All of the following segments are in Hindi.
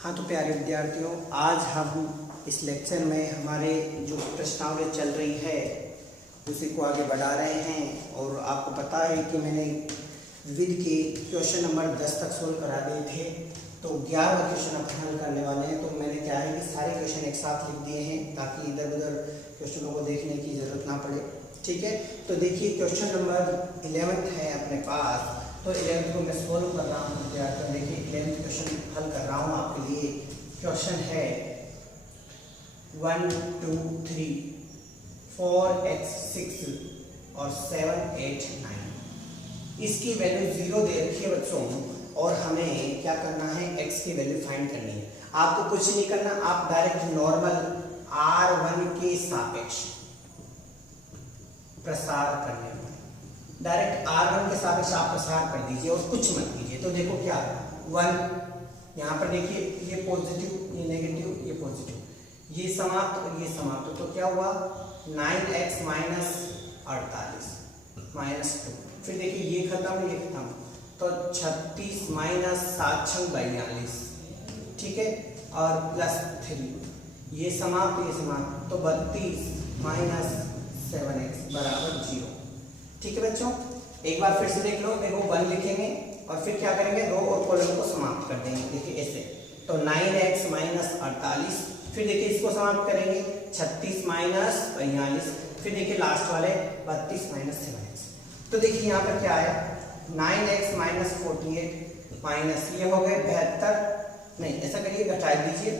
हाँ तो प्यारे विद्यार्थियों, आज हम इस लेक्चर में हमारे जो प्रश्नावली चल रही है उसी को आगे बढ़ा रहे हैं। और आपको पता है कि मैंने विविध के क्वेश्चन नंबर 10 तक सोल्व करा दिए थे, तो 11वां क्वेश्चन अब हल करने वाले हैं। तो मैंने क्या है कि सारे क्वेश्चन एक साथ लिख दिए हैं ताकि इधर उधर क्वेश्चनों को देखने की ज़रूरत ना पड़े। ठीक है, तो देखिए क्वेश्चन नंबर 11 है अपने पास। तो 11 को मैं सोल्व कर रहा हूँ विद्यार्थियों। देखिए 11 क्वेश्चन हल कर रहा हूँ आपके लिए। क्वेश्चन है 1 2 3 4x 6 और 7 8 9। इसकी वैल्यू 0 दे रखी है बच्चों, और हमें क्या करना है, x की वैल्यू फाइंड करनी है। आपको कुछ नहीं करना, आप डायरेक्ट नॉर्मल r1 के सापेक्ष प्रसार करने में डायरेक्ट r1 के सापेक्ष आप प्रसार कर दीजिए और कुछ मत कीजिए। तो देखो क्या 1 यहाँ पर देखिए, ये पॉजिटिव, ये नेगेटिव, ये पॉजिटिव, ये समाप्त और ये समाप्त। तो क्या हुआ 9x माइनस 48 माइनस 2। फिर देखिए ये खत्म, ये खत्म, तो 36 माइनस 7 6 42। ठीक है, और प्लस 3, ये समाप्त, ये समाप्त, तो 32 माइनस 7x बराबर 0। ठीक है बच्चों, एक बार फिर से देख लो। देखो 1 लिखेंगे और फिर क्या करेंगे, रो और कॉलम को समाप्त कर देंगे। देखिए ऐसे, तो 9x माइनस 48, फिर देखिए इसको समाप्त करेंगे 36 माइनस 42, फिर देखिए लास्ट वाले 32 माइनस 7x। तो देखिए यहाँ पर क्या है, 9x माइनस 48 माइनस ये हो गए 72, नहीं ऐसा करिए घटा दीजिए,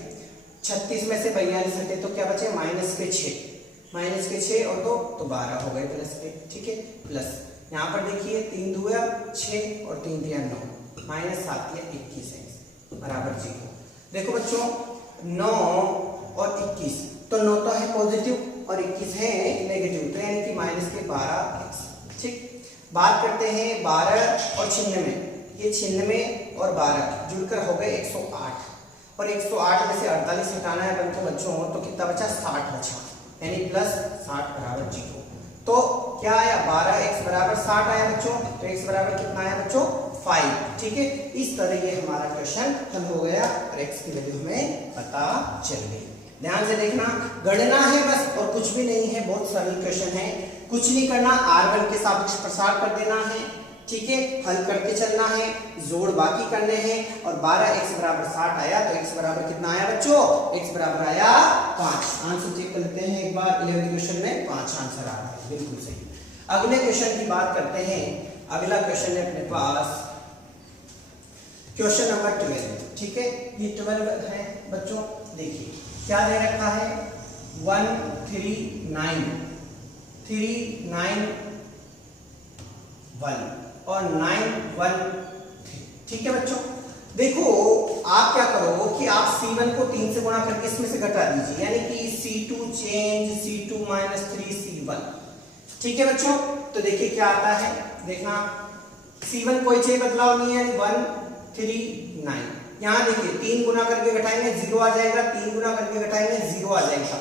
36 में से 42 हटे तो क्या बचे माइनस के 6, माइनस के 6 और 2 तो 12 हो गए प्लस के। ठीक है, प्लस यहाँ पर देखिए 3 2 6 और 3 3 9, माइनस 7 21 बराबर 0। देखो बच्चों 9 और 21, तो 9 तो है पॉजिटिव और 21 है नेगेटिव, तो यानी कि माइनस के 12x। ठीक, बात करते हैं 12 और 96, ये 96 और 12 जुड़कर हो गए 108, और 108 में से 48 हटाना है अपन को बच्चों, तो कितना बचा 60 बचा, यानी प्लस 60 बराबर 0। तो क्या आया 12x बराबर 60 आया बच्चों, तो x बराबर कितना आया बच्चों 5। ठीक है, इस तरह ये हमारा क्वेश्चन हल हो गया और x की वैल्यू हमें पता चल गई। ध्यान से देखना, गणना है बस और कुछ भी नहीं है, बहुत सरल क्वेश्चन है, कुछ नहीं करना, r1 के सापेक्ष प्रसार कर देना है। ठीक है, हल करके चलना है, जोड़ बाकी करने हैं, और 12x बराबर 60 आया, तो x बराबर कितना आया बच्चों, x बराबर आया 5। आंसर चेक कर लेते हैं एक बार। 11वें क्वेश्चन में 5 आंसर आ रहा है, बिल्कुल सही। अगले क्वेश्चन की बात करते हैं। अगला क्वेश्चन है अपने पास क्वेश्चन नंबर 12। ठीक है, ये 12 है बच्चों। देखिए क्या दे रखा है, 1 3 9 3 9 1 और 9 1 3। ठीक है बच्चों, देखो आप क्या करो कि आप C1 को 3 से गुणा करके इसमें से घटा दीजिए, यानी कि C2 change C2 minus 3 C1। ठीक है बच्चों, तो देखिए क्या आता है, देखना C1 कोई चीज बदलाव नहीं है, 1 3 9। यहाँ देखिए 3 गुना करके घटाएंगे 0 आ जाएगा, 3 गुना करके घटाएंगे 0 आ जाएगा,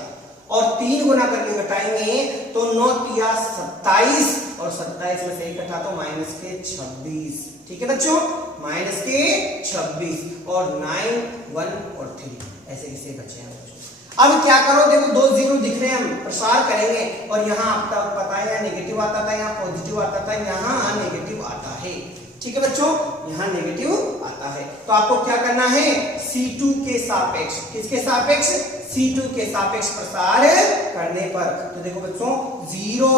और 3 गुना करके घटाएंगे तो 9 3 27, और 27 में से 1 घटा तो माइनस के 26। ठीक है बच्चों, माइनस के 26, और 9 1 और 3 ऐसे कैसे बचे हैं बच्चों। अब क्या करो, देखो 2 0 दिख रहे हैं, हम प्रसार करेंगे, और यहाँ आपको पता है यहाँ नेगेटिव आता था, यहाँ पॉजिटिव आता था, यहाँ नेगेटिव आता है। ठीक है बच्चों, यहाँ नेगेटिव आता है, तो आपको क्या करना है, C2 के सापेक्ष, किसके सापेक्ष, C2 के सापेक्ष प्रसार करने पर। तो देखो बच्चों 0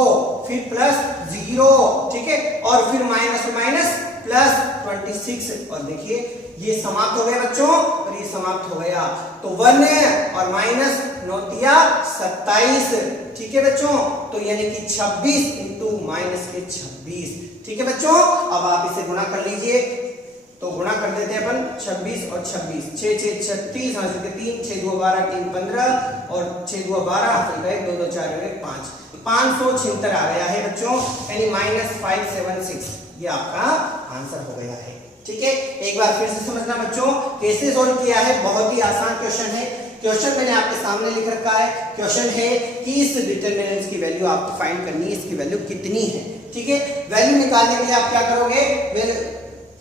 फिर प्लस 0, ठीक है, और फिर माइनस माइनस प्लस 26, और देखिए ये समाप्त हो गया बच्चों, और ये समाप्त हो गया, तो 1 और माइनस 9 3 27। ठीक है बच्चों, तो यानी कि 26 इंटू माइनस के 26। ठीक है बच्चों, अब आप इसे गुणा कर लीजिए, तो गुणा कर देते हैं अपन 26 और 26, 6 6 36, हाथ के 3, 6 2 12 3 15, और 6 2 12 हाथ का 1 2 2 4 1 5, 576 आ गया है बच्चों, यानी माइनस 576। ये आपका आंसर हो गया है। ठीक है, एक बार फिर से समझना बच्चों, कैसे सोल्व किया है, बहुत ही आसान क्वेश्चन है। क्वेश्चन मैंने आपके सामने लिख रखा है, क्वेश्चन है कि इस डिटरमिनेंट की वैल्यू आपको फाइंड करनी है, इसकी वैल्यू कितनी है। ठीक है, वैल्यू निकालने के लिए आप क्या करोगे,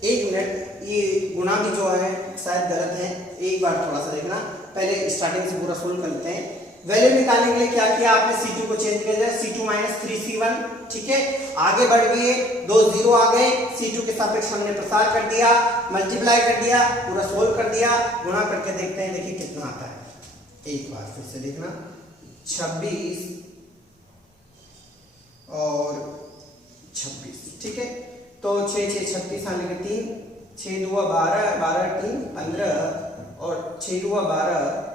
एक मिनट, ये गुणा भी जो है शायद गलत है, एक बार थोड़ा सा देखना, पहले स्टार्टिंग से पूरा सोल्व करते हैं। वैल्यू निकालने के लिए क्या किया आपने, C2 को चेंज कर दिया, C2 माइनस 3C1, ठीक है। आगे बढ़ गए, 2 0 आ गए, C2 के सापेक्ष हमने प्रसार कर दिया, मल्टीप्लाई कर दिया, पूरा सोल्व कर दिया, गुणा करके देखते हैं, देखिए कितना आता है। एक बार फिर से देखना, 26 और 26, ठीक है। तो 6 6 36 आने के 3, 6 2 12, 12 3 15 और 6 2 12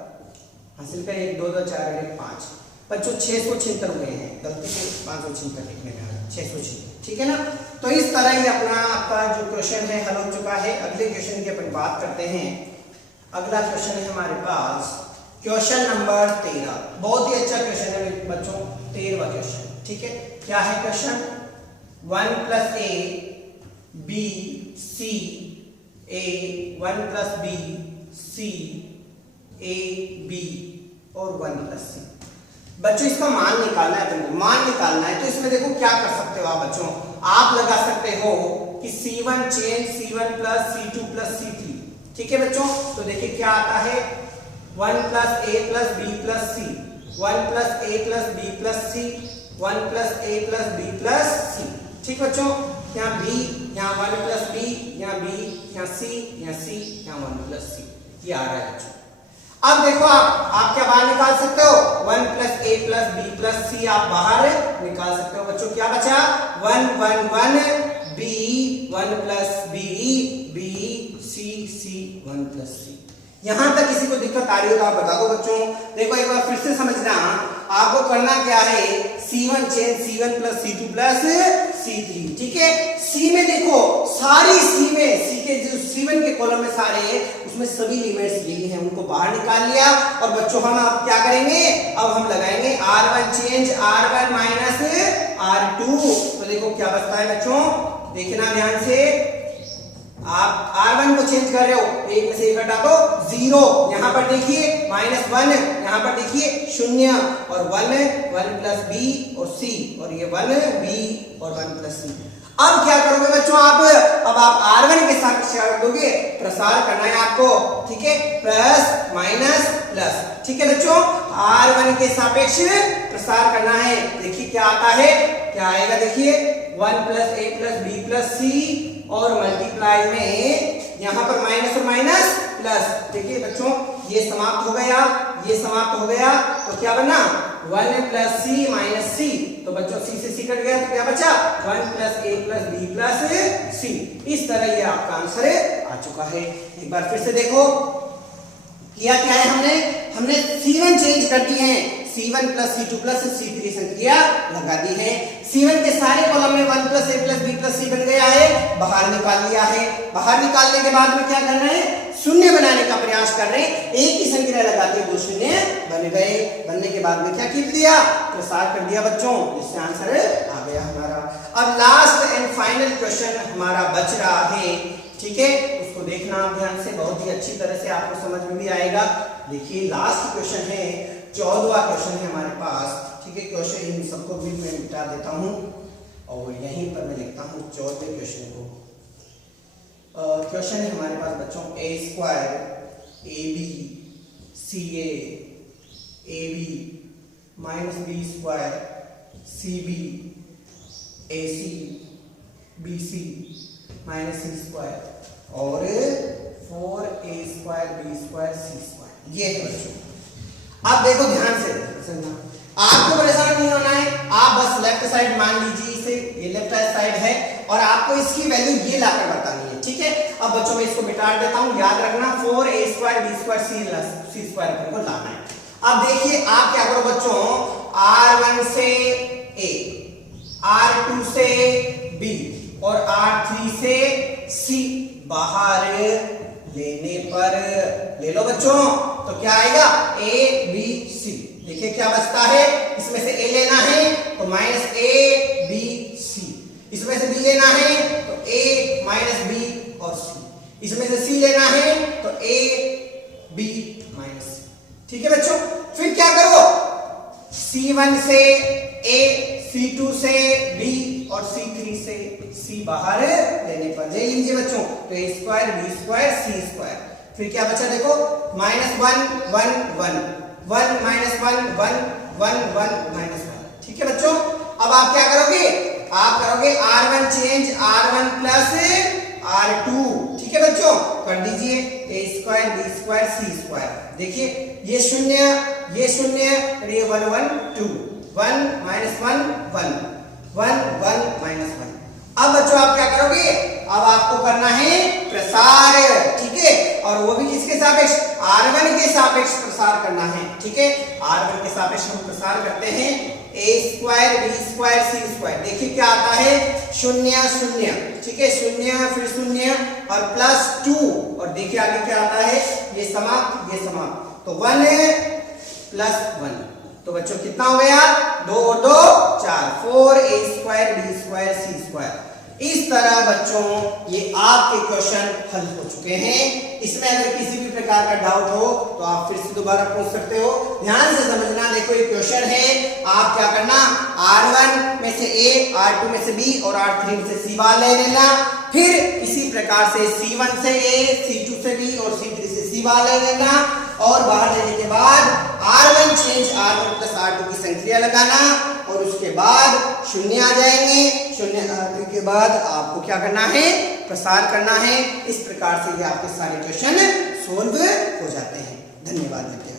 हासिल का 1 2 2 4 1 5। बच्चों 676 हुए हैं, गलती से 576 लिखने में आया, 676, ठीक है ना। तो इस तरह ही अपना आपका जो क्वेश्चन है हल हो चुका है। अगले क्वेश्चन की अपन बात करते हैं। अगला क्वेश्चन है हमारे पास क्वेश्चन नंबर 13। बहुत ही अच्छा क्वेश्चन है बच्चों, 13वां क्वेश्चन, ठीक है। क्या है question, 1 + a b c a 1 + b c a b और 1 + c। बच्चों इसका मान निकालना है, तुमको मान निकालना है। तो इसमें देखो क्या कर सकते हो आप बच्चों, आप लगा सकते हो कि C1 change C1 + C2 + C3, ठीक है बच्चों। तो देखिए क्या आता है, 1 + a + b + c, 1 + a + b + c, 1 + a + b + c, ठीक बच्चों। यहाँ b, यहाँ 1 + b, यहाँ b, यहाँ c, यहाँ c, यहाँ 1 + c, ये आ रहा है बच्चों। अब देखो आप क्या बाहर निकाल सकते हो, 1 + a + b + c आप बाहर निकाल सकते हो बच्चों। क्या बचा, 1 1 1 b 1 + b b c c 1 + c। यहां तक किसी को दिक्कत आ रही हो तो आप बता दो बच्चों। देखो एक बार फिर से समझना, आपको करना क्या है, C1 change C1 + C2 + C3, ठीक है। C में देखो सारी C में, C के जो C1 के कॉलम में सारे, उसमें सभी एलिमेंट्स यही हैं, उनको बाहर निकाल लिया। और बच्चों हम अब क्या करेंगे, अब हम लगाएंगे R1 चेंज R1 - R2। तो देखो क्या बचता है बच्चों, देखना ध्यान से, आप R1 को चेंज कर रहे हो, एक में से एक हटा दो 0, यहां पर देखिए -1, यहां पर देखिए 0 और 1 1 + b और c, और ये 1 b और 1 + c। अब क्या करोगे बच्चों आप, अब आप R1 के साथ क्या दोगे, प्रसार करना है आपको, ठीक है, प्लस माइनस प्लस, ठीक है बच्चों। R1 के सापेक्ष प्रसार करना है। देखिए क्या आता है, क्या आएगा, देखिए 1 + a + b + c और मल्टीप्लाई में यहां पर माइनस और माइनस प्लस। देखिए बच्चों ये समाप्त हो गया, ये समाप्त हो गया, तो क्या बना, 1 + c - c। तो बच्चों c से c कट गया, तो क्या बचा, 1 + a + b + c। इस तरह ये आपका आंसर आ चुका है। एक बार फिर से देखो, किया क्या है हमने C1 चेंज कर दिए हैं, C1 + C2 + C3 संख्या लगा दी है। C1 के सारे कॉलम में 1 + a + b + c बन गया है, बाहर निकाल लिया है। बाहर निकालने के बाद में क्या करना है, शून्य बनाने का प्रयास कर रहे हैं, एक ही संख्या लगाते हैं, 2 शून्य बन गए। बनने के बाद में क्या कीप दिया, प्रसार कर दिया बच्चों, इससे आंसर आ गया हमारा। अब लास्ट एंड फाइनल क्वेश्चन हमारा बच रहा है, ठीक है, उसको देखना आप ध्यान से, बहुत ही अच्छी तरह से आपको समझ में भी आएगा। देखिए लास्ट क्वेश्चन है, 14वां क्वेश्चन है हमारे पास, ठीक है। क्वेश्चन इन सबको भी मैं मिटा देता हूं और यहीं पर मैं लिखता हूं 14वें क्वेश्चन को। क्वेश्चन है हमारे पास बच्चों, a² ab ca ab -b² cb ac bc -c² और 4a² b² c²। ये है बच्चों। आप देखो ध्यान से समझना, आपको परेशान नहीं होना है, आप बस लेफ्ट साइड मान लीजिए इसे, ये लेफ्ट साइड है, और आपको इसकी वैल्यू ये लाकर बतानी है, ठीक है। अब बच्चों मैं इसको मिटा देता हूं, याद रखना 4a² b² c² को लाना है। अब देखिए आप क्या करो बच्चों, R1 से a, R2 से b और R3 से c बाहर लेने पर, ले लो बच्चों, तो क्या आएगा, a b c। देखिए क्या बचता है, इसमें से a लेना है तो -a b c, इसमें से b लेना है तो a -b और c, इसमें से c लेना है तो a b c, ठीक है बच्चों। फिर क्या करो, C1 से a, C2 से b, और C3 से C बाहर लेने पर ले लीजिए बच्चों, तो a square b square c square, फिर क्या बचा देखो -1 1 1 1 -1 1 1 1 -1। ठीक है बच्चों, अब आप क्या करोगे, आप करोगे R1 change R1 plus R2। ठीक है बच्चों, कर दीजिए a square b square c square. देखिए ये शून्य और ये 1 1 2 1 -1 1 1 1 -1। अब बच्चों आप क्या करोगे, अब आपको करना है प्रसार। ठीक है, और वो भी किसके सापेक्ष, R1 के सापेक्ष प्रसार करना है। ठीक है, R1 के सापेक्ष हम प्रसार करते हैं a square b square c square. देखिए क्या आता है 0 0। ठीक है, 0 फिर 0 और +2, और देखिए आगे क्या आता है, ये समाप्त ये समाप्त, तो 1 + 1। तो बच्चों कितना हो गया, 2 और 2 4 4 a square b square c square. इस तरह बच्चों ये आपके क्वेश्चन हल हो चुके हैं। इसमें अगर किसी भी प्रकार का डाउट हो तो आप फिर से दोबारा पूछ सकते हो। ध्यान से समझना, देखो ये क्वेश्चन है, आप क्या करना, R1 में से a, R2 में से b और R3 में से c बाहर ले लेना, फिर इसी प्रकार से C1 से a, C2 से b और C3 से c बाहर ले लेना, और बाहर लेने के बाद R1 change R1 plus R2 की संक्रिया लगाना, और उसके बाद 0 आ जाएंगे। 0 आने के बाद आपको क्या करना है, प्रसार करना है। इस प्रकार से ये आपके सारे क्वेश्चन सोल्व हो जाते हैं। धन्यवाद।